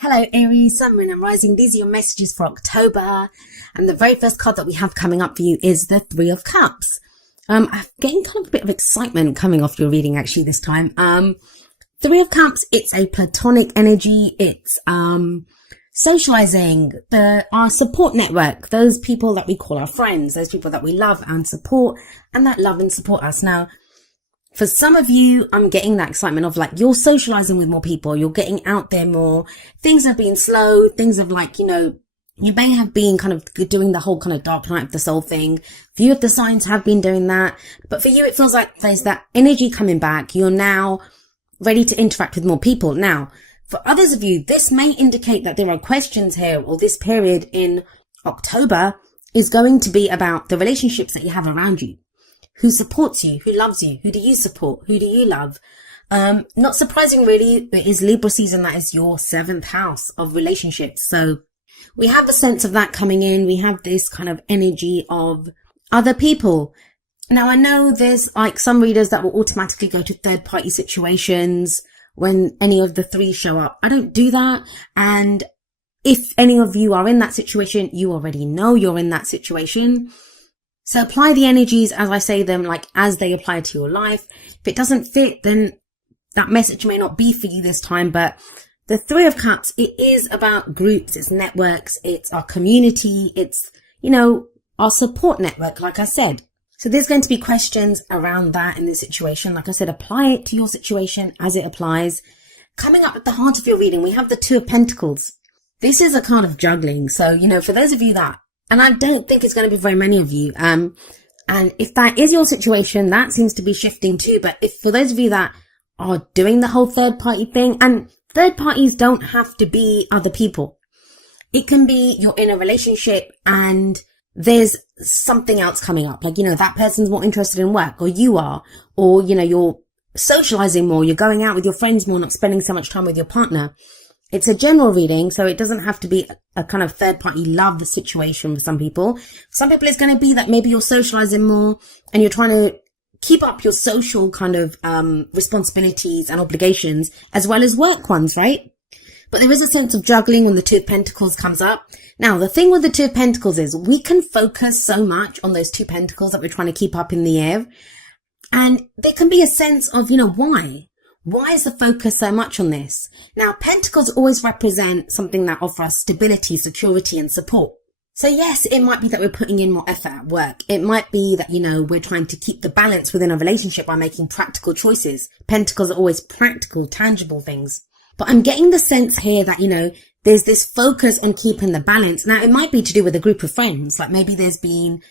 Hello Aries, Sun, Moon and Rising. These are your messages for October. And the very first card that we have coming up for you is the Three of Cups. I'm getting kind of a bit of excitement coming off your reading actually this time. Three of Cups, it's a platonic energy. It's socializing, our support network, those people that we call our friends, those people that we love and support and that love and support us. Now, for some of you, I'm getting that excitement of like, you're socializing with more people, you're getting out there more, things have been slow, things have like, you may have been kind of doing the whole kind of dark night of the soul thing. Few of the signs have been doing that, but for you, it feels like there's that energy coming back. You're now ready to interact with more people. Now, for others of you, this may indicate that there are questions here, or this period in October is going to be about the relationships that you have around you. Who supports you? Who loves you? Who do you support? Who do you love? Not surprising really, it is Libra season. That is your 7th house of relationships. So we have a sense of that coming in. We have this kind of energy of other people. Now I know there's like some readers that will automatically go to third party situations when any of the three show up. I don't do that. And if any of you are in that situation, you already know you're in that situation. So apply the energies as I say them, like as they apply to your life. If it doesn't fit, then that message may not be for you this time. But the Three of Cups, it is about groups, it's networks, it's our community, it's, our support network, like I said. So there's going to be questions around that in this situation. Like I said, apply it to your situation as it applies. Coming up at the heart of your reading, we have the Two of Pentacles. This is a card of juggling. So, for those of you that, and I don't think it's going to be very many of you. And if that is your situation, that seems to be shifting too. But if for those of you that are doing the whole third party thing, and third parties don't have to be other people. It can be you're in a relationship and there's something else coming up. Like, that person's more interested in work, or you are, or, you're socializing more. You're going out with your friends more, not spending so much time with your partner. It's a general reading, so it doesn't have to be a kind of third-party love situation for some people. For some people, it's going to be that maybe you're socializing more and you're trying to keep up your social kind of responsibilities and obligations as well as work ones, right? But there is a sense of juggling when the Two of Pentacles comes up. Now, the thing with the Two of Pentacles is we can focus so much on those two pentacles that we're trying to keep up in the air. And there can be a sense of, why? Why is the focus so much on this? Now, pentacles always represent something that offers us stability, security, and support. So yes, it might be that we're putting in more effort at work. It might be that, we're trying to keep the balance within a relationship by making practical choices. Pentacles are always practical, tangible things. But I'm getting the sense here that, there's this focus on keeping the balance. Now, it might be to do with a group of friends. Like maybe there's been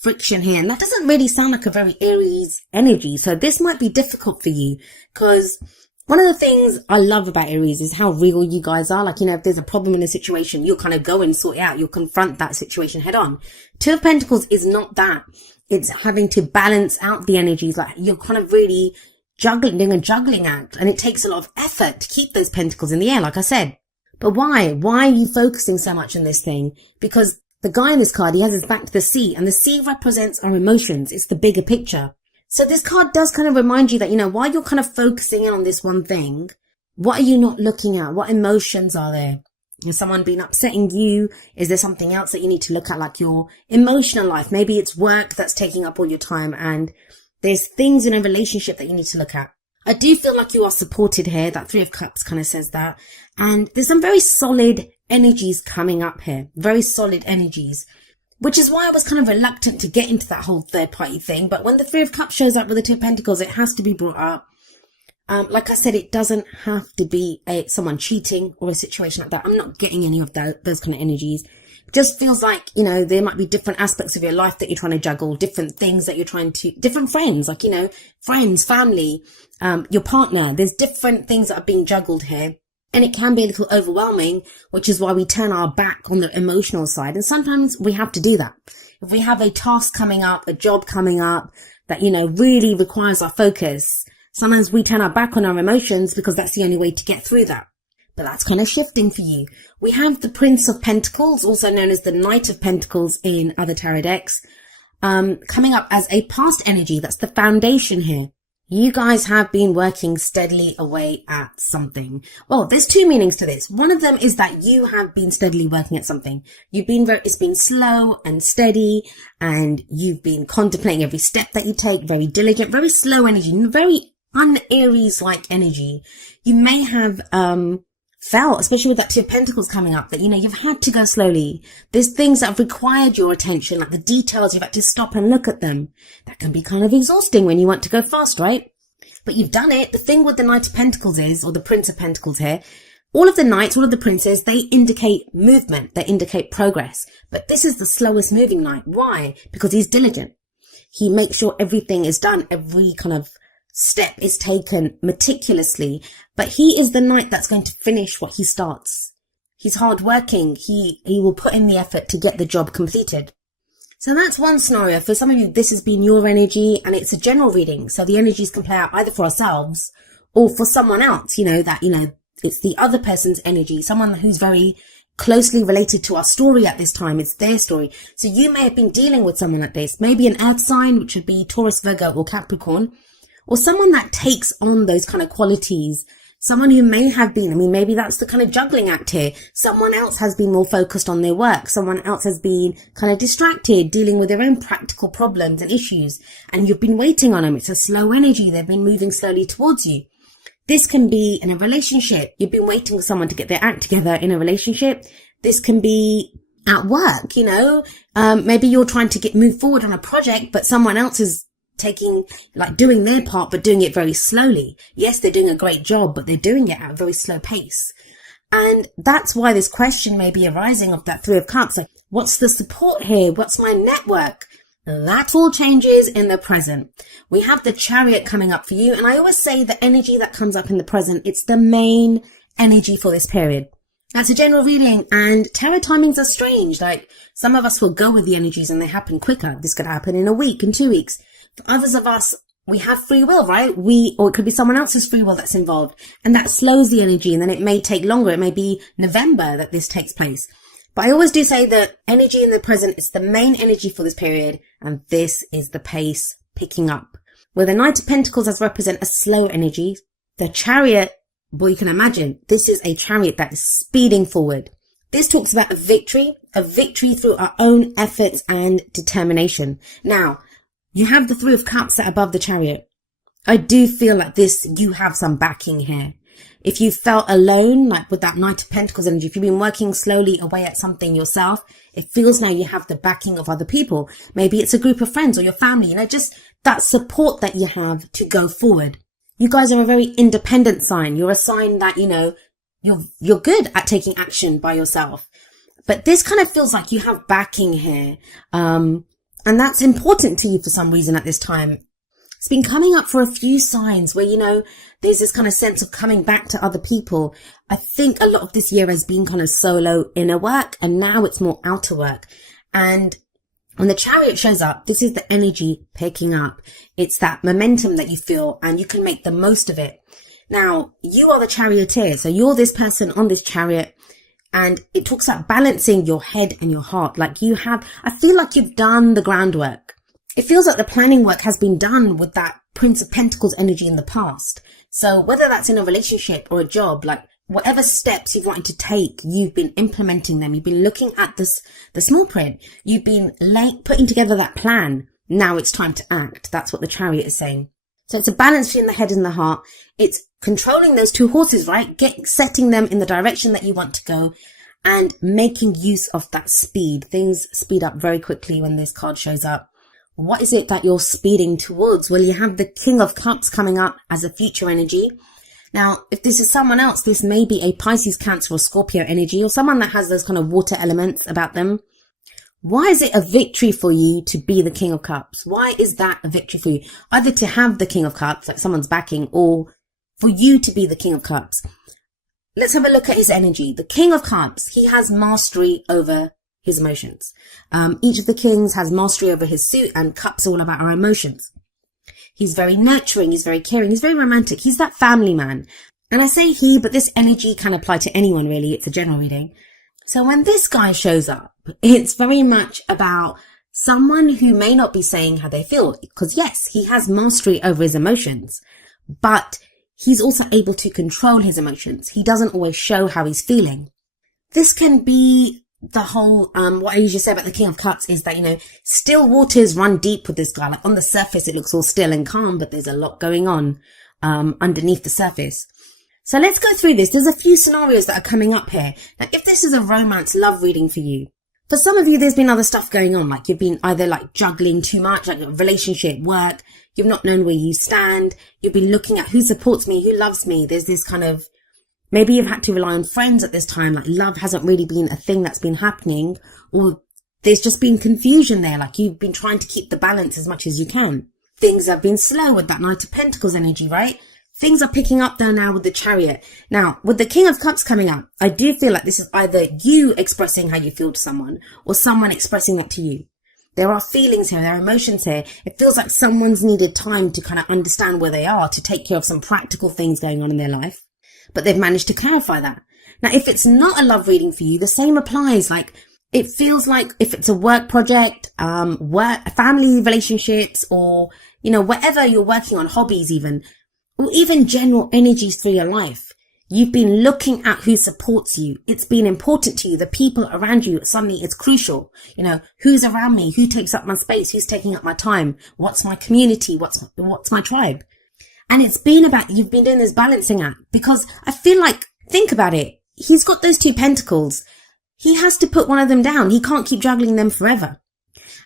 friction here, and that doesn't really sound like a very Aries energy. So this might be difficult for you, because one of the things I love about Aries is how real you guys are. Like, if there's a problem in a situation, you'll kind of go and sort it out. You'll confront that situation head on. Two of Pentacles is not that. It's having to balance out the energies. Like you're kind of really doing a juggling act, and it takes a lot of effort to keep those pentacles in the air, like I said. But why? Why are you focusing so much on this thing? Because the guy in this card, he has his back to the sea, and the sea represents our emotions. It's the bigger picture. So this card does kind of remind you that, while you're kind of focusing in on this one thing, what are you not looking at? What emotions are there? Has someone been upsetting you? Is there something else that you need to look at, like your emotional life? Maybe it's work that's taking up all your time, and there's things in a relationship that you need to look at. I do feel like you are supported here. That Three of Cups kind of says that. And there's some very solid energies coming up here. Very solid energies. Which is why I was kind of reluctant to get into that whole third party thing. But when the Three of Cups shows up with the Two of Pentacles, it has to be brought up. Like I said, it doesn't have to be someone cheating or a situation like that. I'm not getting any of those kind of energies. It just feels like, there might be different aspects of your life that you're trying to juggle, different things that you're trying to, different friends, like, friends, family, your partner. There's different things that are being juggled here. And it can be a little overwhelming, which is why we turn our back on the emotional side. And sometimes we have to do that. If we have a task coming up, a job coming up that, really requires our focus, sometimes we turn our back on our emotions because that's the only way to get through that. But that's kind of shifting for you. We have the Prince of Pentacles, also known as the Knight of Pentacles in other tarot decks, coming up as a past energy. That's the foundation here. You guys have been working steadily away at something. Well, there's two meanings to this. One of them is that you have been steadily working at something. It's been slow and steady, and you've been contemplating every step that you take, very diligent, very slow energy, very un-Aries-like energy. You may have, felt, especially with that Two of Pentacles coming up, that, you've had to go slowly. There's things that have required your attention, like the details, you've had to stop and look at them. That can be kind of exhausting when you want to go fast, right? But you've done it. The thing with the Knight of Pentacles is, or the Prince of Pentacles here, all of the knights, all of the princes, they indicate movement, they indicate progress. But this is the slowest moving knight. Why? Because he's diligent. He makes sure everything is done, every kind of step is taken meticulously, but he is the knight that's going to finish what he starts. He's hardworking. He will put in the effort to get the job completed. So that's one scenario. For some of you, this has been your energy, and it's a general reading. So the energies can play out either for ourselves or for someone else, it's the other person's energy, someone who's very closely related to our story at this time. It's their story. So you may have been dealing with someone like this, maybe an earth sign, which would be Taurus, Virgo, or Capricorn, or someone that takes on those kind of qualities. Someone who may have been, maybe that's the kind of juggling act here. Someone else has been more focused on their work. Someone else has been kind of distracted, dealing with their own practical problems and issues. And you've been waiting on them. It's a slow energy. They've been moving slowly towards you. This can be in a relationship. You've been waiting for someone to get their act together in a relationship. This can be at work, maybe you're trying to move forward on a project, but someone else is doing their part, but doing it very slowly. Yes, they're doing a great job, but they're doing it at a very slow pace. And that's why this question may be arising of that Three of Cups. Like, what's the support here? What's my network? That all changes in the present. We have the Chariot coming up for you. And I always say the energy that comes up in the present, it's the main energy for this period. That's a general reading, and tarot timings are strange. Like, some of us will go with the energies and they happen quicker. This could happen in a week, in 2 weeks. For others of us, we have free will, right? Or it could be someone else's free will that's involved, and that slows the energy, and then it may take longer. It may be November that this takes place. But I always do say that energy in the present is the main energy for this period, and this is the pace picking up. Where the Knight of Pentacles does represent a slow energy, the Chariot, boy, you can imagine, this is a chariot that is speeding forward. This talks about a victory through our own efforts and determination. Now, you have the Three of Cups set above the Chariot. I do feel like you have some backing here. If you felt alone, like with that Knight of Pentacles energy, if you've been working slowly away at something yourself, it feels now you have the backing of other people. Maybe it's a group of friends or your family, just that support that you have to go forward. You guys are a very independent sign. You're a sign that, you're good at taking action by yourself. But this kind of feels like you have backing here. And that's important to you for some reason at this time. It's been coming up for a few signs where, there's this kind of sense of coming back to other people. I think a lot of this year has been kind of solo inner work, and now it's more outer work. And when the Chariot shows up, this is the energy picking up. It's that momentum that you feel, and you can make the most of it. Now, you are the charioteer. So you're this person on this chariot. And it talks about balancing your head and your heart. I feel like you've done the groundwork. It feels like the planning work has been done with that Prince of Pentacles energy in the past. So whether that's in a relationship or a job, whatever steps you've wanted to take, you've been implementing them. You've been looking at the small print. You've been putting together that plan. Now it's time to act. That's what the Chariot is saying. So it's a balance between the head and the heart. It's controlling those two horses, right? Setting them in the direction that you want to go and making use of that speed. Things speed up very quickly when this card shows up. What is it that you're speeding towards? Well, you have the King of Cups coming up as a future energy. Now, if this is someone else, this may be a Pisces, Cancer, or Scorpio energy, or someone that has those kind of water elements about them. Why is it a victory for you to be the King of Cups? Why is that a victory for you? Either to have the King of Cups, like someone's backing, or for you to be the King of Cups. Let's have a look at his energy. The King of Cups, he has mastery over his emotions. Each of the kings has mastery over his suit, and cups are all about our emotions. He's very nurturing. He's very caring. He's very romantic. He's that family man. And I say he, but this energy can apply to anyone, really. It's a general reading. So when this guy shows up, it's very much about someone who may not be saying how they feel, because yes, he has mastery over his emotions, but he's also able to control his emotions. He doesn't always show how he's feeling. This can be the whole, what I usually say about the King of Cups is that, still waters run deep with this guy. Like on the surface, it looks all still and calm, but there's a lot going on, underneath the surface. So let's go through this. There's a few scenarios that are coming up here. Now, if this is a romance love reading for you, for some of you, there's been other stuff going on. Like you've been either like juggling too much, like relationship, work. You've not known where you stand. You've been looking at who supports me, who loves me. There's this kind of, maybe you've had to rely on friends at this time. Like love hasn't really been a thing that's been happening, or there's just been confusion there. Like you've been trying to keep the balance as much as you can. Things have been slow with that Knight of Pentacles energy, right? Things are picking up though now with the Chariot. Now, with the King of Cups coming up, I do feel like this is either you expressing how you feel to someone or someone expressing that to you. There are feelings here, there are emotions here. It feels like someone's needed time to kind of understand where they are, to take care of some practical things going on in their life. But they've managed to clarify that. Now, if it's not a love reading for you, the same applies. Like, it feels like if it's a work project, family relationships, or, whatever you're working on, hobbies even, or even general energies through your life. You've been looking at who supports you. It's been important to you. The people around you, suddenly it's crucial. Who's around me? Who takes up my space? Who's taking up my time? What's my community? What's my tribe? And it's been about, you've been doing this balancing act, because I feel like, think about it. He's got those 2 pentacles. He has to put one of them down. He can't keep juggling them forever.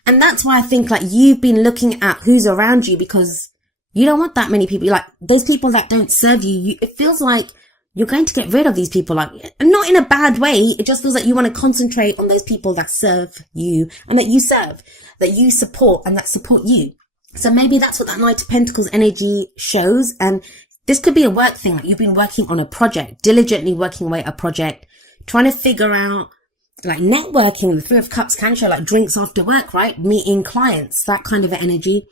And that's why I think like you've been looking at who's around you, because you don't want that many people. Like those people that don't serve you, it feels like you're going to get rid of these people, like not in a bad way. It just feels like you want to concentrate on those people that serve you and that you serve, that you support and that support you. So maybe that's what that Knight of Pentacles energy shows. And this could be a work thing. Like you've been working on a project, diligently working away at a project, trying to figure out like networking. The 3 of Cups can show like drinks after work, right? Meeting clients, that kind of energy.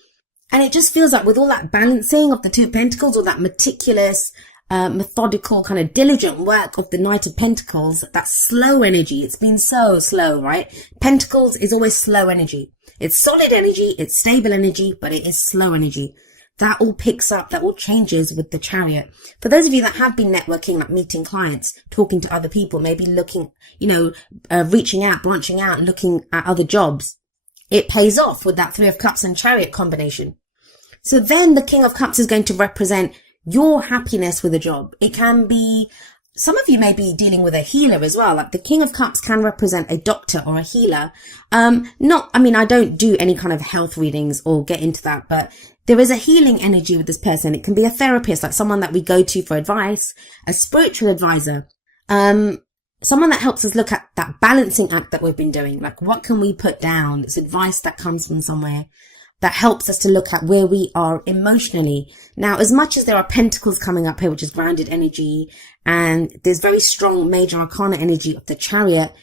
And it just feels like with all that balancing of the 2 of Pentacles, or that meticulous, methodical kind of diligent work of the Knight of Pentacles, that slow energy. It's been so slow, right? Pentacles is always slow energy. It's solid energy, it's stable energy, but it is slow energy. That all picks up, that all changes with the Chariot. For those of you that have been networking, like meeting clients, talking to other people, maybe looking, reaching out, branching out, and looking at other jobs, it pays off with that 3 of Cups and Chariot combination. So then the King of Cups is going to represent your happiness with a job. It can be, some of you may be dealing with a healer as well. Like the King of Cups can represent a doctor or a healer. I don't do any kind of health readings or get into that, but there is a healing energy with this person. It can be a therapist, like someone that we go to for advice, a spiritual advisor, someone that helps us look at that balancing act that we've been doing. Like what can we put down? It's advice that comes from somewhere that helps us to look at where we are emotionally. Now, as much as there are pentacles coming up here, which is grounded energy, and there's very strong major arcana energy of the Chariot,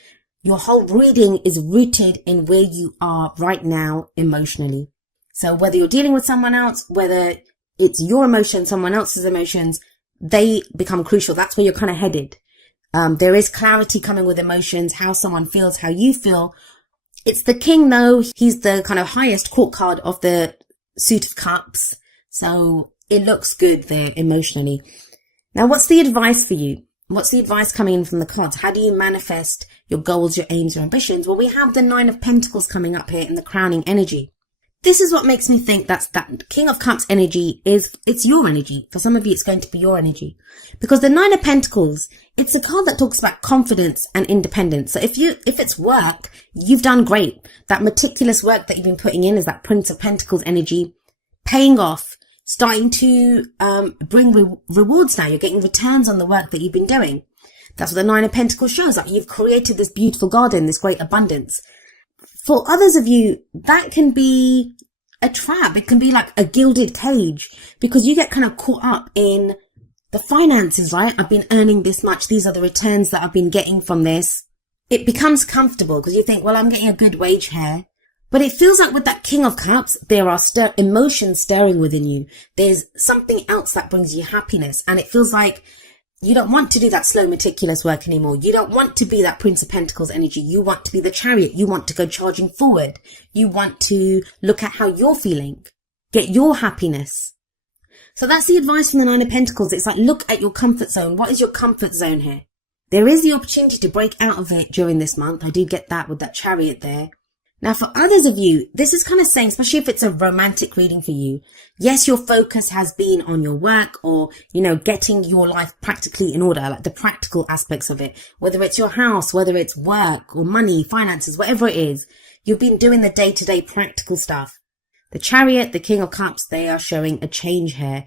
your whole reading is rooted in where you are right now emotionally. So whether you're dealing with someone else, whether it's your emotions, someone else's emotions, they become crucial. That's where you're kind of headed. There is clarity coming with emotions, how someone feels, how you feel. It's the King though. He's the kind of highest court card of the suit of cups. So it looks good there emotionally. Now, what's the advice for you? What's the advice coming in from the cards? How do you manifest your goals, your aims, your ambitions? Well, we have the 9 of Pentacles coming up here in the crowning energy. This is what makes me think that King of Cups energy it's your energy. For some of you, it's going to be your energy. Because the 9 of Pentacles, it's a card that talks about confidence and independence. So if it's work, you've done great. That meticulous work that you've been putting in is that Prince of Pentacles energy, paying off, starting to bring rewards now. You're getting returns on the work that you've been doing. That's what the 9 of Pentacles shows. Like you've created this beautiful garden, this great abundance. For others of you, that can be a trap. It can be like a gilded cage, because you get kind of caught up in the finances, right? I've been earning this much. These are the returns that I've been getting from this. It becomes comfortable because you think, well, I'm getting a good wage here. But it feels like with that King of Cups, there are emotions stirring within you. There's something else that brings you happiness. And it feels like You don't want to do that slow, meticulous work anymore. You don't want to be that Prince of Pentacles energy. You want to be the Chariot. You want to go charging forward. You want to look at how you're feeling. Get your happiness. So that's the advice from the Nine of Pentacles. It's like, look at your comfort zone. What is your comfort zone here? There is the opportunity to break out of it during this month. I do get that with that Chariot there. Now, for others of you, this is kind of saying, especially if it's a romantic reading for you, yes, your focus has been on your work or, getting your life practically in order, like the practical aspects of it, whether it's your house, whether it's work or money, finances, whatever it is, you've been doing the day-to-day practical stuff. The Chariot, the King of Cups, they are showing a change here.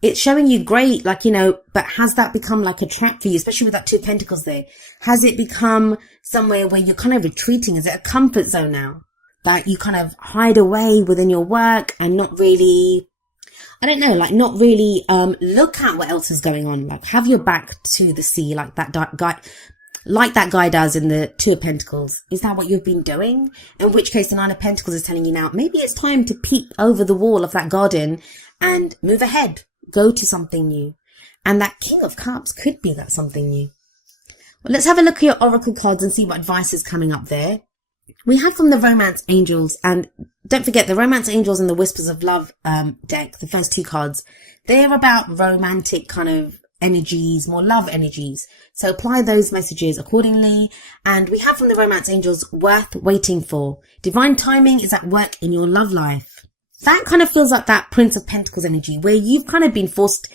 It's showing you great, but has that become like a trap for you, especially with that Two of Pentacles there? Has it become somewhere where you're kind of retreating? Is it a comfort zone now that you kind of hide away within your work and not really, look at what else is going on? Like, have your back to the sea like that guy does in the Two of Pentacles. Is that what you've been doing? In which case the Nine of Pentacles is telling you now, maybe it's time to peek over the wall of that garden and move ahead. Go to something new. And that King of Cups could be that something new. Well, let's have a look at your oracle cards and see what advice is coming up there. We have from the Romance Angels, and don't forget the Romance Angels and the Whispers of Love deck, the first two cards, they're about romantic kind of energies, more love energies. So apply those messages accordingly. And we have from the Romance Angels, worth waiting for. Divine timing is at work in your love life. That kind of feels like that Prince of Pentacles energy where you've kind of been forced.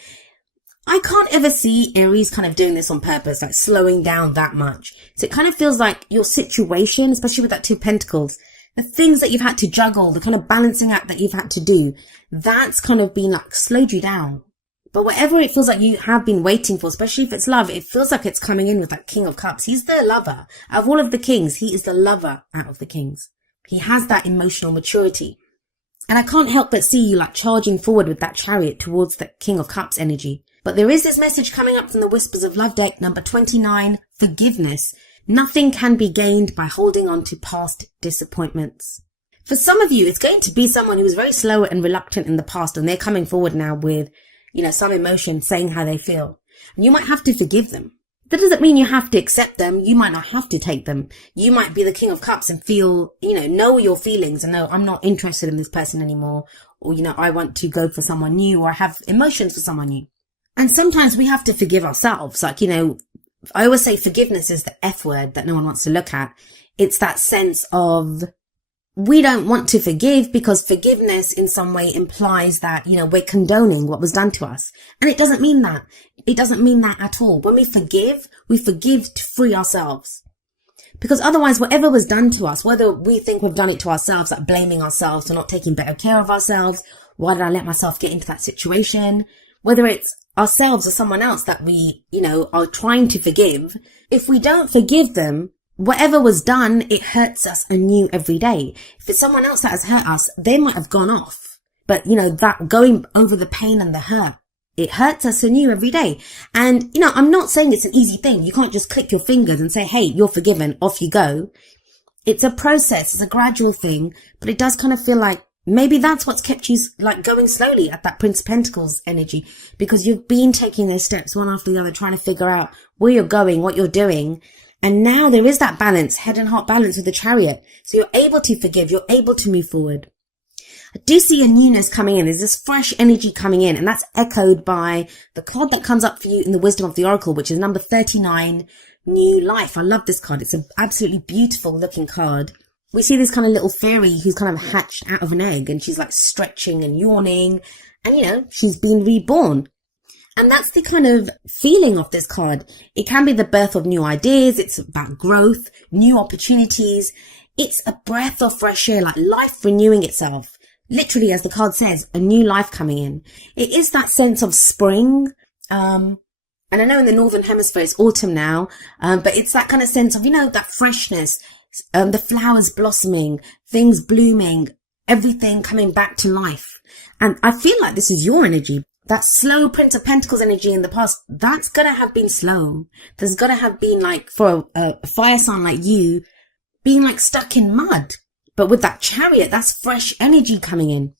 I can't ever see Aries kind of doing this on purpose, like slowing down that much. So it kind of feels like your situation, especially with that Two of Pentacles, the things that you've had to juggle, the kind of balancing act that you've had to do, that's kind of been like slowed you down. But whatever it feels like you have been waiting for, especially if it's love, it feels like it's coming in with that King of Cups. He's the lover. Out of all of the kings, he is the lover out of the kings. He has that emotional maturity. And I can't help but see you like charging forward with that Chariot towards the King of Cups energy. But there is this message coming up from the Whispers of Love deck, number 29, forgiveness. Nothing can be gained by holding on to past disappointments. For some of you, it's going to be someone who was very slow and reluctant in the past, and they're coming forward now with, some emotion, saying how they feel. And you might have to forgive them. That doesn't mean you have to accept them. You might not have to take them. You might be the King of Cups and feel, know your feelings and know I'm not interested in this person anymore. Or, I want to go for someone new, or I have emotions for someone new. And sometimes we have to forgive ourselves. Like, I always say forgiveness is the F word that no one wants to look at. It's that sense of we don't want to forgive because forgiveness in some way implies that, we're condoning what was done to us. And it doesn't mean that. It doesn't mean that at all. When we forgive to free ourselves. Because otherwise, whatever was done to us, whether we think we've done it to ourselves, like blaming ourselves for not taking better care of ourselves, why did I let myself get into that situation? Whether it's ourselves or someone else that we, are trying to forgive, if we don't forgive them, whatever was done, it hurts us anew every day. If it's someone else that has hurt us, they might have gone off. But, that going over the pain and the hurt, it hurts us anew every day. And, I'm not saying it's an easy thing. You can't just click your fingers and say, hey, you're forgiven, off you go. It's a process. It's a gradual thing. But it does kind of feel like maybe that's what's kept you like going slowly at that Prince of Pentacles energy, because you've been taking those steps one after the other, trying to figure out where you're going, what you're doing. And now there is that balance, head and heart balance with the Chariot. So you're able to forgive, you're able to move forward. I do see a newness coming in. There's this fresh energy coming in, and that's echoed by the card that comes up for you in the Wisdom of the Oracle, which is number 39, New Life. I love this card. It's an absolutely beautiful looking card. We see this kind of little fairy who's kind of hatched out of an egg, and she's like stretching and yawning, and she's been reborn. And that's the kind of feeling of this card. It can be the birth of new ideas. It's about growth, new opportunities. It's a breath of fresh air, like life renewing itself. Literally, as the card says, a new life coming in. It is that sense of spring. And I know in the Northern Hemisphere it's autumn now, but it's that kind of sense of, that freshness, the flowers blossoming, things blooming, everything coming back to life. And I feel like this is your energy. That slow Prince of Pentacles energy in the past, that's going to have been slow. There's going to have been like, for a fire sign like you, being like stuck in mud. But with that Chariot, that's fresh energy coming in.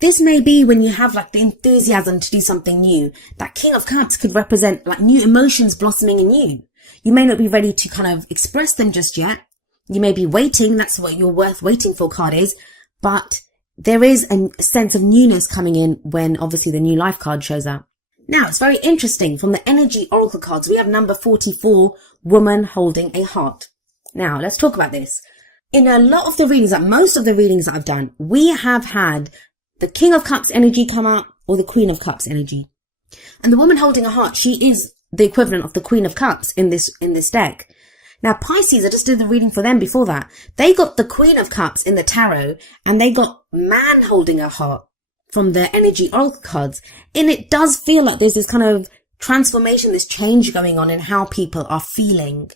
This may be when you have like the enthusiasm to do something new. That King of Cups could represent like new emotions blossoming in you. You may not be ready to kind of express them just yet. You may be waiting. That's what your worth waiting for card is. But there is a sense of newness coming in when obviously the new life card shows up. Now, it's very interesting. From the energy oracle cards, we have number 44, woman holding a heart. Now, let's talk about this. In a lot of the readings, like most of the readings that I've done, we have had the King of Cups energy come out or the Queen of Cups energy. And the woman holding a heart, she is the equivalent of the Queen of Cups in this deck. Now, Pisces, I just did the reading for them before that. They got the Queen of Cups in the tarot and they got man holding a heart from their energy oracle cards. And it does feel like there's this kind of transformation, this change going on in how people are feeling.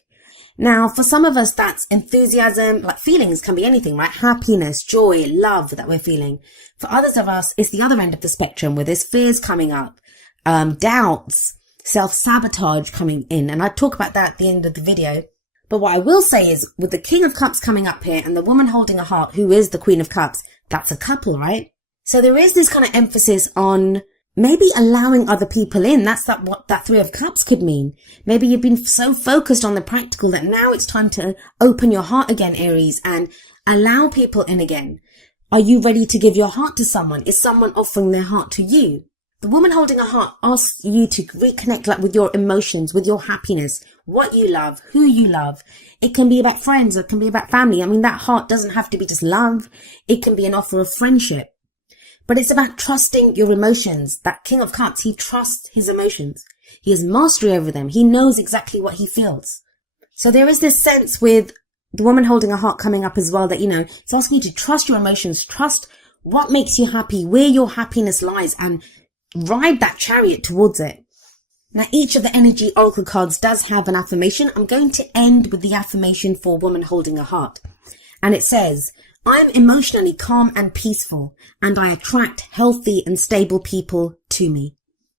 Now, for some of us, that's enthusiasm, like feelings can be anything, right? Happiness, joy, love that we're feeling. For others of us, it's the other end of the spectrum where there's fears coming up, doubts, self-sabotage coming in. And I talk about that at the end of the video. But what I will say is with the King of Cups coming up here and the woman holding a heart, who is the Queen of Cups, that's a couple, right? So there is this kind of emphasis on maybe allowing other people in. That's what that Three of Cups could mean. Maybe you've been so focused on the practical that now it's time to open your heart again, Aries, and allow people in again. Are you ready to give your heart to someone? Is someone offering their heart to you? The woman holding a heart asks you to reconnect like with your emotions, with your happiness, what you love, who you love. It can be about friends, it can be about family. I mean, that heart doesn't have to be just love. It can be an offer of friendship. But it's about trusting your emotions. That King of Cups, he trusts his emotions. He has mastery over them. He knows exactly what he feels. So there is this sense with the woman holding a heart coming up as well that, it's asking you to trust your emotions, trust what makes you happy, where your happiness lies, and ride that chariot towards it. Now, each of the energy oracle cards does have an affirmation. I'm going to end with the affirmation for woman holding a heart. And it says, I'm emotionally calm and peaceful, and I attract healthy and stable people to me.